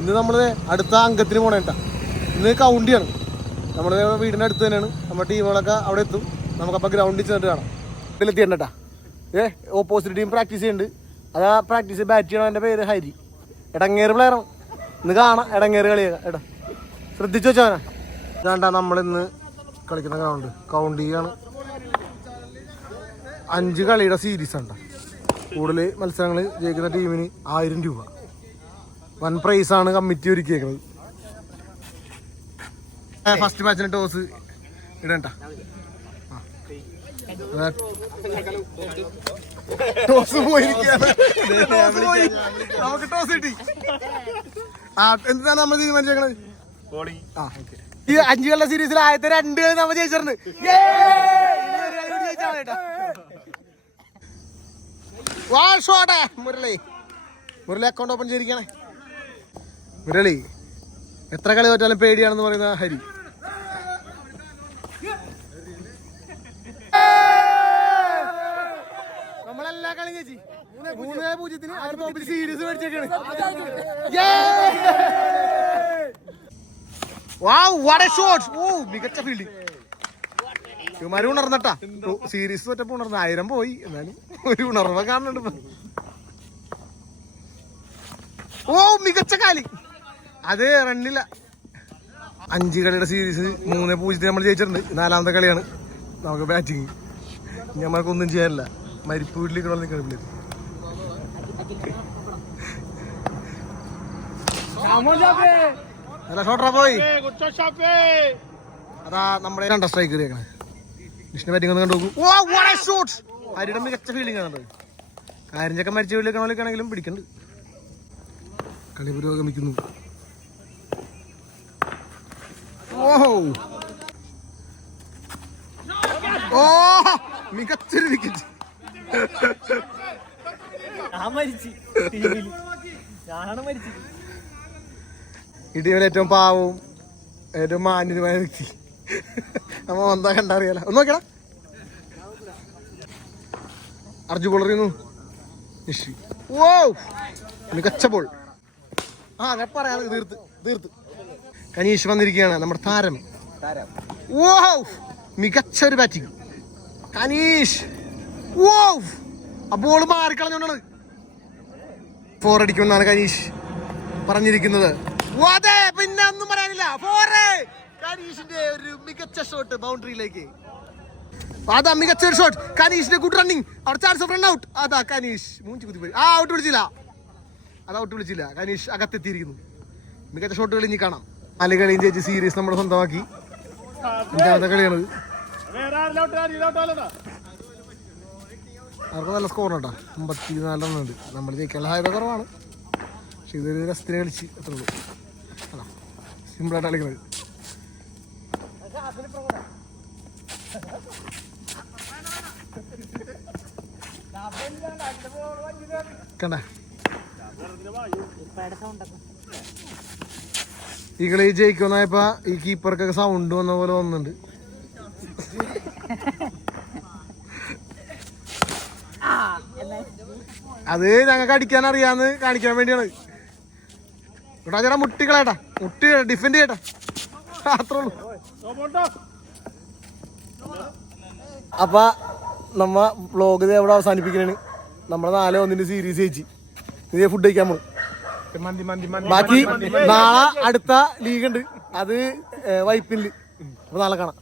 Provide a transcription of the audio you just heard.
ഇന്ന് നമ്മൾ അടുത്ത അംഗത്തിന് പോണേട്ടാ. ഇന്ന് കൗണ്ടിയാണ്. നമ്മുടെ വീടിൻ്റെ അടുത്ത് തന്നെയാണ്. നമ്മുടെ ടീമുകളൊക്കെ അവിടെ എത്തും. നമുക്കപ്പോൾ ഗ്രൗണ്ടിൽ ചെന്നിട്ട് കാണാം. ഇതിലെത്തിയണ്ടാ. ഓപ്പോസിറ്റ് ടീം പ്രാക്ടീസ് ചെയ്യുന്നുണ്ട്. അതാ പ്രാക്ടീസ് ബാറ്റ് ചെയ്യണം. എൻ്റെ പേര് ഹരി. ഇടങ്ങേറ് പ്ലെയറാണ്. ഇന്ന് കാണാം ഇടങ്ങേറ് കളിയാ. എടാ ശ്രദ്ധിച്ചു വെച്ചവനാ. ഇതാണ്ടാ നമ്മളിന്ന് കളിക്കുന്ന ഗ്രൗണ്ട്. കൗണ്ടിയാണ്. 5 കളിയുടെ സീരീസ് ഉണ്ട്. കൂടുതൽ മത്സരങ്ങൾ ജയിക്കുന്ന ടീമിന് 1000 രൂപ. വൻ പ്രൈസാണ് കമ്മിറ്റി ഒരുക്കിയേക്കുന്നത്. ഫസ്റ്റ് മാച്ചിന് ടോസ് ഇടണ്ട. ടോസ് പോയിരിക്കുകയാണ്. നമുക്ക് ടോസ് കിട്ടി. എന്താണ് നമ്മൾ തീരുമാനിച്ചേക്കണത്? ഈ 5 കളിയുടെ സീരീസിൽ ആദ്യത്തെ 2 കളി നമ്മൾ ജയിച്ചിട്ടുണ്ട്. മുരളി അക്കൗണ്ട് ഓപ്പൺ ചെയ്തിരിക്കണേ. മുരളി എത്ര കളി തോറ്റാലും പേടിയാണെന്ന് പറയുന്ന ഹരി. നമ്മളെല്ലാ കളി ചേച്ചി 3-0 സീരീസ് മേടിച്ചേക്കാണ്. മികച്ച ഫീൽഡിങ്. ഇവന്മാര് ഉണർന്നട്ടാ. സീരീസ് തോറ്റപ്പോ ഉണർന്ന 1000 പോയി. എന്നാലും ഒരു ഉണർവ കാണുന്നുണ്ട്. മികച്ച കളി. അത് റണ്ണില്ല. 5 കളിയുടെ സീരീസ് 3-0 നമ്മൾ ജയിച്ചിട്ടുണ്ട്. 4ാമത്തെ കളിയാണ് നമുക്ക് ബാറ്റിങ്. ഞമ്മൾക്കൊന്നും ചെയ്യാനില്ല. മരിപ്പ് വീട്ടിലേക്ക് നിൽക്കണം പിള്ളേർ. നല്ല ഷോട്ടറാ പോയി. അതാ നമ്മുടെ 2 സ്ട്രൈക്ക് കയറിയേക്കണേ. വിഷ്ണു ബാറ്റിംഗ് ഒന്ന് കണ്ടു നോക്കും. ഹരിയുടെ മികച്ച ഫീൽഡിംഗ് ആണ്. കാര്യഞ്ചൊക്കെ മരിച്ച വീട്ടിലേക്കാണെങ്കിലും പിടിക്കുന്നുണ്ട്. കളി പുരോഗമിക്കുന്നു. മികച്ചൊരു വിക്കറ്റ്. ഇടിയോലെ ഏറ്റവും പാവവും ഏറ്റവും മാന്യനുമായ വ്യക്തി നമ്മ എന്താ കണ്ടറിയാലോ. ഒന്ന് നോക്കടാ. അർജു ബോളർ ചെയ്യുന്നു. മികച്ച ബോൾ. ഞാൻ പറയാതെ തീർത്ത് കനീഷ് വന്നിരിക്കുകയാണ്. നമ്മുടെ താരം. മികച്ചൊരു ബാറ്റിംഗ് കനീഷ്. ആ ബോൾ മാറിക്കളഞ്ഞോണ്ടാണ് 4 അടിക്കുമെന്നാണ് കനീഷ് പറഞ്ഞിരിക്കുന്നത്. പിന്നെ ഒന്നും പറയാനില്ല. 4. കനീഷിന്റെ ഒരു മികച്ച ഷോട്ട് ബൗണ്ടറിയിലേക്ക്. അതാ മികച്ചൊരു ഷോട്ട്. കനീഷിന്റെ ഗുഡ് റണ്ണിങ്. അവിടെ ചാൻസ് ഓഫ് റൺ ഔട്ട്. അതാ കനീഷ് മൂഞ്ചി കുതിപ്പോയി. ഔട്ട് വിളിച്ചില്ല. കനീഷ് അകത്തെത്തിയിരിക്കുന്നു. മികച്ച ഷോട്ടുകൾ ഇനി കാണാം. 4 കളിയും ജയിച്ച് സീരീസ് നമ്മൾ സ്വന്തമാക്കി. 5ാമത്തെ കളിയാണത്. അവർക്ക് നല്ല സ്കോറുണ്ടാ. 54 ഉണ്ട്. നമ്മൾ ജയിക്കാനുള്ള സാധ്യത കുറവാണ്. പക്ഷെ ഇതൊരു രസത്തിന് കളിച്ച് അത്രേ ഉള്ളൂ. അതാ സിമ്പിളായിട്ട് കളിക്കുന്നത്. കണ്ട ഈ കളി ജയിക്കുന്നായപ്പോ ഈ കീപ്പർക്കൊക്കെ സൗണ്ട് വന്ന പോലെ വന്നിട്ടുണ്ട്. അത് ഞങ്ങൾക്ക് അടിക്കാൻ അറിയാന്ന് കാണിക്കാൻ വേണ്ടിയാണ്. ഇവിടെ ചേട്ടാ മുട്ടികളേട്ടാ. ഡിഫെൻഡ് ചെയ്യട്ടാ. അത്രേ ഉള്ളൂ. അപ്പൊ നമ്മ വ്ളോഗ് എവിടെ അവസാനിപ്പിക്കണേണ്. നമ്മളെ 4-1 സീരീസ് ജയിച്ച്. ഇതേ ഫുഡ് കഴിക്കാൻ പോകും. ബാക്കി നാളെ അടുത്ത ലീഗ് ഉണ്ട്. അത് വൈപ്പിനില്. അപ്പൊ നാളെ കാണാം.